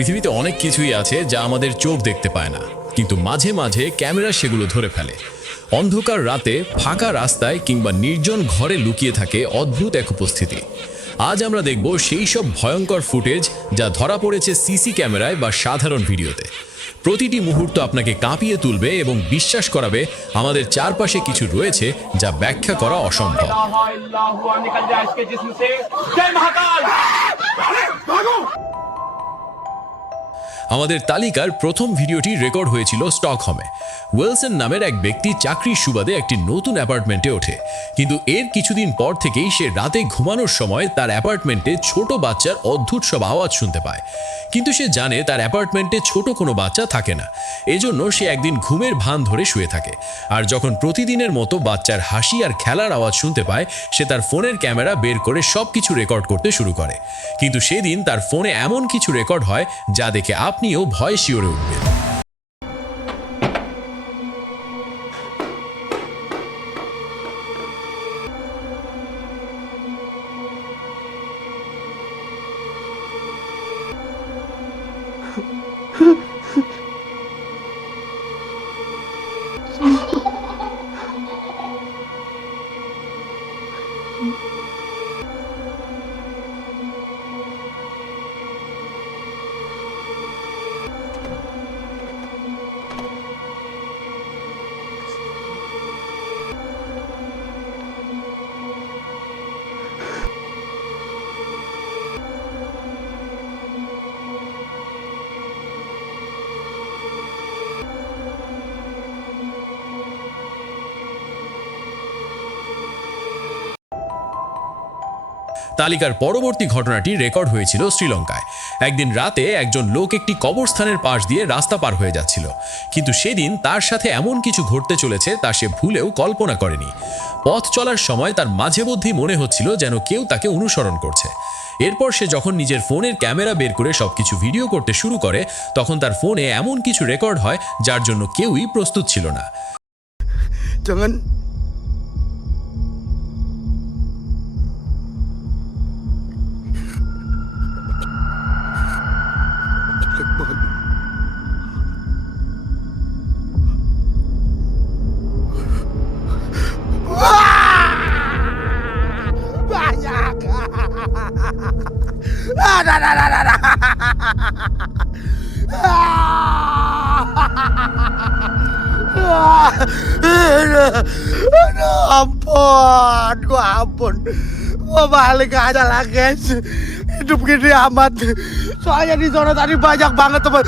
পৃথিবীতে অনেক কিছুই আছে যা আমাদের চোখ দেখতে পায় না, কিন্তু মাঝে মাঝে ক্যামেরা সেগুলো ধরে ফেলে। অন্ধকার রাতে ফাঁকা রাস্তায় কিংবা নির্জন ঘরে লুকিয়ে থাকে অদ্ভুত এক উপস্থিতি। আজ আমরা দেখব সেই সব ভয়ঙ্কর ফুটেজ যা ধরা পড়েছে সিসি ক্যামেরায় বা সাধারণ ভিডিওতে। প্রতিটি মুহূর্ত আপনাকে কাঁপিয়ে তুলবে এবং বিশ্বাস করাবে আমাদের চারপাশে কিছু রয়েছে যা ব্যাখ্যা করা অসম্ভব। আমাদের তালিকার প্রথম ভিডিওটি রেকর্ড হয়েছিল স্টকহোমে। ওয়েলসন নামের এক ব্যক্তি চাকরির সুবাদে একটি নতুন অ্যাপার্টমেন্টে ওঠে, কিন্তু এর কিছুদিন পর থেকেই সে রাতে ঘুমানোর সময় তার অ্যাপার্টমেন্টে ছোট বাচ্চার অদ্ভুত সব আওয়াজ শুনতে পায়। কিন্তু সে জানে তার অ্যাপার্টমেন্টে ছোট কোনো বাচ্চা থাকে না, এজন্য সে একদিন ঘুমের ভান ধরে শুয়ে থাকে। আর যখন প্রতিদিনের মতো বাচ্চার হাসি আর খেলার আওয়াজ শুনতে পায়, সে তার ফোনের ক্যামেরা বের করে সব কিছু রেকর্ড করতে শুরু করে। কিন্তু সেদিন তার ফোনে এমন কিছু রেকর্ড হয় যা দেখে আপনিও ভয়ে শিওরে উঠবেন। তালিকার পরবর্তী ঘটনাটি রেকর্ড হয়েছিল শ্রীলঙ্কায়। একদিন রাতে একজন লোক একটি কবরস্থানের পাশ দিয়ে রাস্তা পার হয়ে যাচ্ছিল, কিন্তু সেদিন তার সাথে এমন কিছু ঘটতে চলেছে তা সে ভুলেও কল্পনা করেনি। পথ চলার সময় তার মাঝে মধ্যেই মনে হচ্ছিল যেন কেউ তাকে অনুসরণ করছে। এরপর সে যখন নিজের ফোনের ক্যামেরা বের করে সবকিছু ভিডিও করতে শুরু করে, তখন তার ফোনে এমন কিছু রেকর্ড হয় যার জন্য কেউই প্রস্তুত ছিল না। Ampun, gua ampun. Gua balik aja lah, guys. Hidup gini amat. Soalnya di zona tadi banyak banget teman.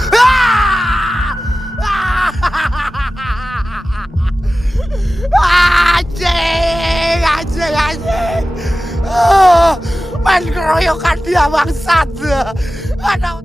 Anjing. Main keroyokan dia bangsat. Aduh.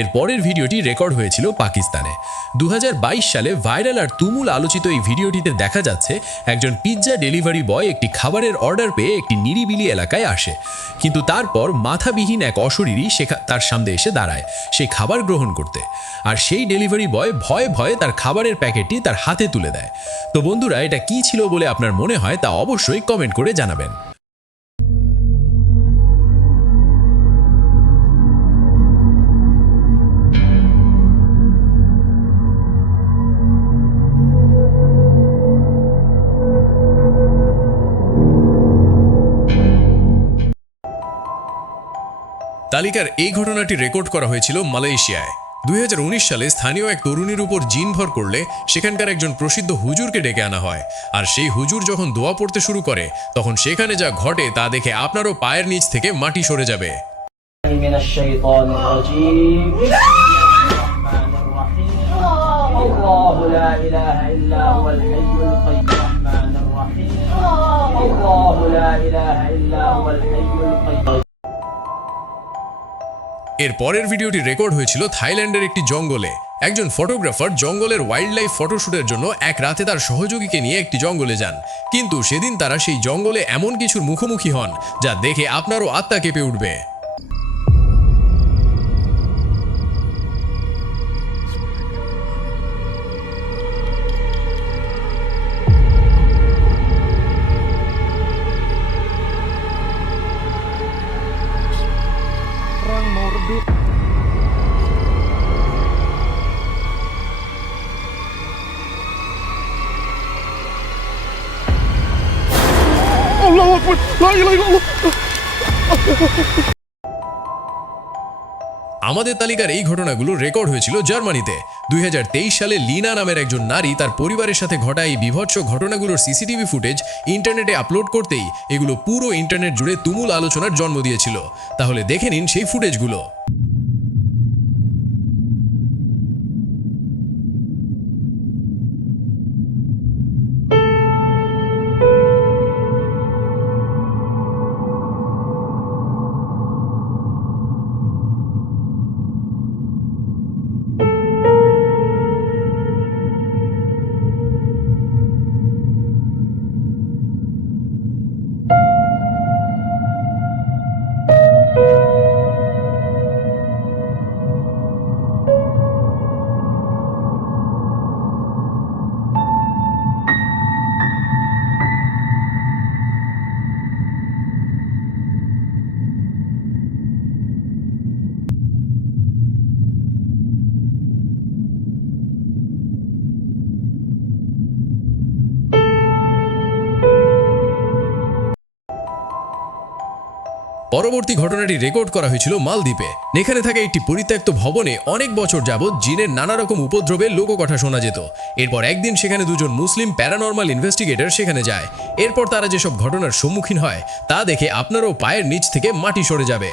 এর পরের ভিডিওটি রেকর্ড হয়েছিল পাকিস্তানে। 2022 সালে ভাইরাল আর তুমুল আলোচিত এই ভিডিওটিতে দেখা যাচ্ছে একজন পিৎজা ডেলিভারি বয় একটি খাবারের অর্ডার পেয়ে একটি নিরিবিলি এলাকায় আসে, কিন্তু তারপর মাথাবিহীন এক অশরীরী তার সামনে এসে দাঁড়ায় সেই খাবার গ্রহণ করতে। আর সেই ডেলিভারি বয় ভয়ে ভয়ে তার খাবারের প্যাকেটটি তার হাতে তুলে দেয়। তো বন্ধুরা, এটা কি ছিল বলে আপনার মনে হয় তা অবশ্যই কমেন্ট করে জানাবেন। তালিকার এই ঘটনাটি রেকর্ড করা হয়েছিল মালয়েশিয়ায়। 2019 সালে স্থানীয় এক তরুণীর উপর জিন ভর করলে সেখানকার একজন প্রসিদ্ধ হুজুরকে ডেকে আনা হয়। আর সেই হুজুর যখন দোয়া পড়তে শুরু করে, তখন সেখানে যা ঘটে তা দেখে আপনারও পায়ের নিচ থেকে মাটি সরে যাবে। এর পরের ভিডিওটি রেকর্ড হয়েছিল থাইল্যান্ডের একটি জঙ্গলে। একজন ফটোগ্রাফার জঙ্গলের ওয়াইল্ড লাইফ ফটোশুটের জন্য এক রাতে তার সহযোগীকে নিয়ে একটি জঙ্গলে যান, কিন্তু সেদিন তারা সেই জঙ্গলে এমন কিছুর মুখোমুখি হন যা দেখে আপনারও আত্মা কেঁপে উঠবে। আকবার লা ইলাহা ইল্লাল্লাহ। আমাদের তালিকার এই ঘটনাগুলো রেকর্ড হয়েছিল জার্মানিতে 2023 সালে লিনা নামের একজন নারী তার পরিবারের সাথে ঘটা এই বিভৎস ঘটনাগুলোর সিসিটিভি ফুটেজ ইন্টারনেটে আপলোড করতেই এগুলো পুরো ইন্টারনেট জুড়ে তুমুল আলোচনার জন্ম দিয়েছিল। তাহলে দেখে নিন সেই ফুটেজগুলো। পরবর্তী ঘটনাটি রেকর্ড করা হয়েছিল মালদ্বীপে। এখানে থাকা একটি পরিত্যক্ত ভবনে অনেক বছর যাবৎ জিনের নানা রকম উপদ্রবের লোককথা শোনা যেত। এরপর একদিন সেখানে দুজন মুসলিম প্যারানর্মাল ইনভেস্টিগেটর সেখানে যায়। এরপর তারা যেসব ঘটনার সম্মুখীন হয় তা দেখে আপনারও পায়ের নিচ থেকে মাটি সরে যাবে।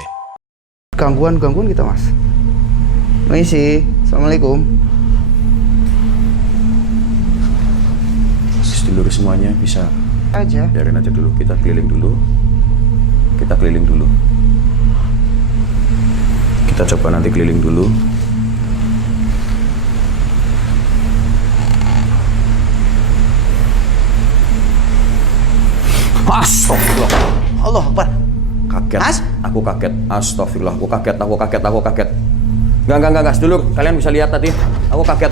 Gangguan kita mas. Permisi, assalamualaikum. Dulu semuanya bisa Aja. biarin aja dulu, kita keliling dulu. Kita coba nanti keliling dulu. Astagfirullah. Allah Akbar. Kaget. Mas? Aku kaget. Astagfirullah. Aku kaget. Enggak. Sedulur, kalian bisa lihat tadi. Aku kaget.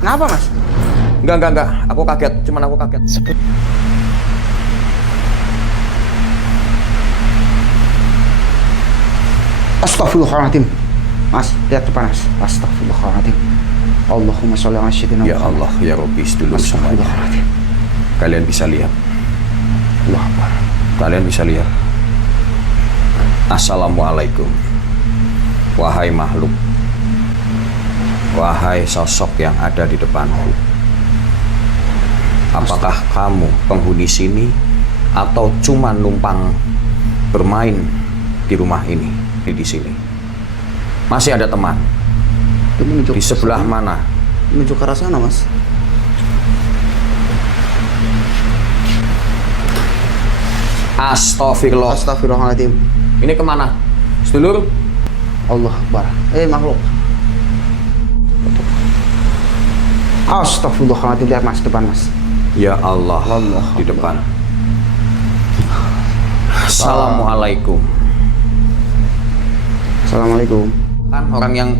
Kenapa mas? Enggak. Aku kaget. Cuman aku kaget. Astagfirullahaladzim. Mas, lihat depan mas. Astagfirullahaladzim. Allahumma sholli ala sayyidina Ya Allah, ya Rabbi, sedulur semuanya. Astagfirullahaladzim. Kalian bisa lihat. Allah Akbar. Kalian bisa lihat. Assalamualaikum. Wahai makhluk. Wahai sosok yang ada di depanku. Apakah kamu penghuni sini atau cuma numpang bermain di rumah ini, di sini? Masih ada teman? Itu menuju Di sebelah mana? Menuju ke arah sana mas. Astagfirullah. Astagfirullahaladzim. Ini kemana? Sedulur? Allah Akbar. Makhluk. Astagfirullahaladzim. Lihat mas, depan mas. Ya Allah, di depan. Assalamualaikum. Assalamualaikum. Kan orang yang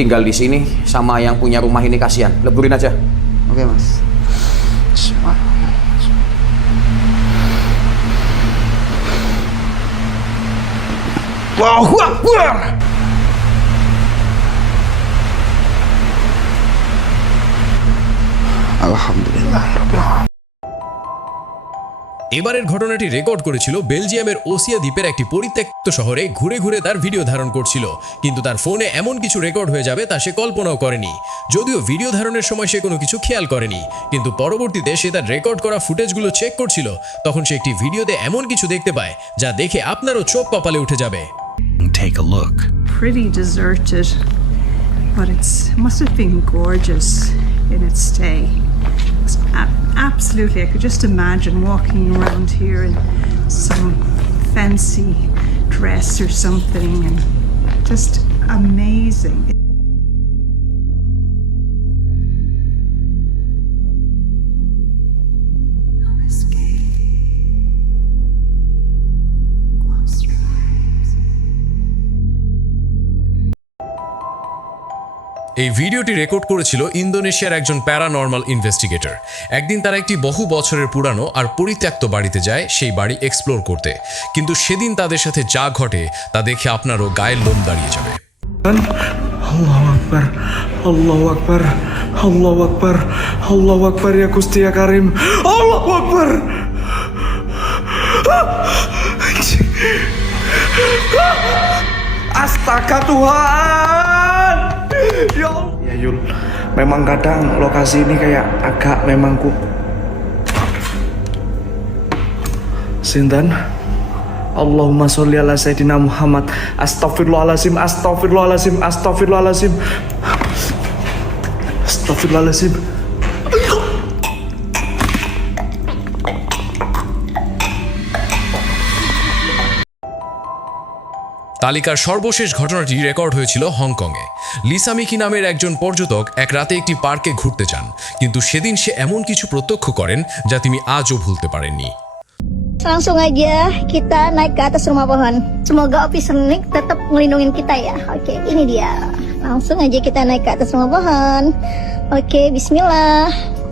tinggal di sini sama yang punya rumah ini kasihan. Leburin aja. Oke mas. Allahu Akbar. Alhamdulillah. এবারের ঘটনাটি record করেছিল বেলজিয়ামের ওসিয়া দ্বীপের একটি পরিত্যক্ত শহরে ঘুরে ঘুরে তার ভিডিও ধারণ করছিল, কিন্তু তার ফোনে এমন কিছু রেকর্ড হয়ে যাবে তা সে কল্পনাও করেনি। যদিও ভিডিও ধারণের সময় সে কোনো কিছু খেয়াল করেনি, কিন্তু পরবর্তীতে সে তার রেকর্ড করা ফুটেজগুলো চেক করছিল, তখন সে একটি ভিডিওতে এমন কিছু দেখতে পায় যা দেখে আপনারও চোখ কপালে উঠে যাবে। Take a look. Pretty deserted, but it must have been gorgeous in its stay. It's absolutely, I could just imagine walking around here in some fancy dress or something, and just amazing. এই ভিডিওটি record করেছিল ইন্দোনেশিয়ার একজন paranormal investigator. একদিন তারা একটি বহু বছরের পুরানো আর পরিত্যক্ত বাড়িতে যায় সেই বাড়ি এক্সপ্লোর করতে, কিন্তু সেদিন তাদের সাথে যা ঘটে তা দেখে আপনারও গায়ের লোম দাঁড়িয়ে যাবে। Allahu Akbar, Allahu Akbar, Allahu Akbar, Allahu Akbar ya Gusti ya Karim, Allahu Akbar. Astaga Tuhan. Ya Allah. Ya Yul, memang kadang lokasi ini kayak agak memangku. Sinten? Allahumma sholli ala Sayyidina Muhammad. Astagfirullahaladzim, astagfirullahaladzim, astagfirullahaladzim. Astagfirullahaladzim. তালিকার সর্বশেষ ঘটনাটি record হয়েছিল হংকংয়ে। Lisa Mickey নামের একজন পর্যটক এক রাতে একটি পার্কে ঘুরতে যান, কিন্তু সেদিন সে এমন কিছু প্রত্যক্ষ করেন যা তিনি আজও ভুলতে পারেননি। Langsung aja kita naik ke atas rumah pohon. Semoga officer Nick tetap ngelindungin kita ya. Oke, ini dia. Langsung aja kita naik ke atas rumah pohon. Oke, bismillah.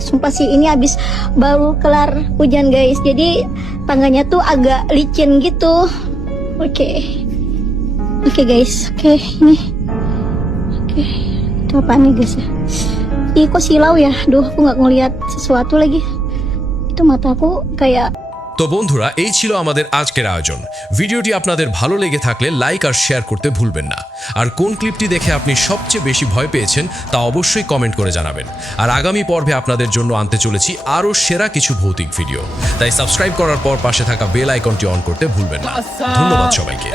Sumpah sih ini habis baru kelar hujan guys. Jadi tangganya tuh agak licin gitu. Oke. Oke guys. Oke, ini. Oke. Itu apaan nih guys ya? Ih kok silau ya? Duh, aku nggak ngeliat sesuatu lagi. Itu mataku kayak তো বন্ধুরা, এই ছিল আমাদের আজকের আয়োজন। ভিডিওটি আপনাদের ভালো লেগে থাকলে লাইক আর শেয়ার করতে ভুলবেন না। আর কোন ক্লিপটি দেখে আপনি সবচেয়ে বেশি ভয় পেয়েছেন তা অবশ্যই কমেন্ট করে জানাবেন। আর আগামী পর্বে আপনাদের জন্য আনতে চলেছি আরও সেরা কিছু ভৌতিক ভিডিও। তাই সাবস্ক্রাইব করার পর পাশে থাকা বেল আইকনটি অন করতে ভুলবেন না। ধন্যবাদ সবাইকে।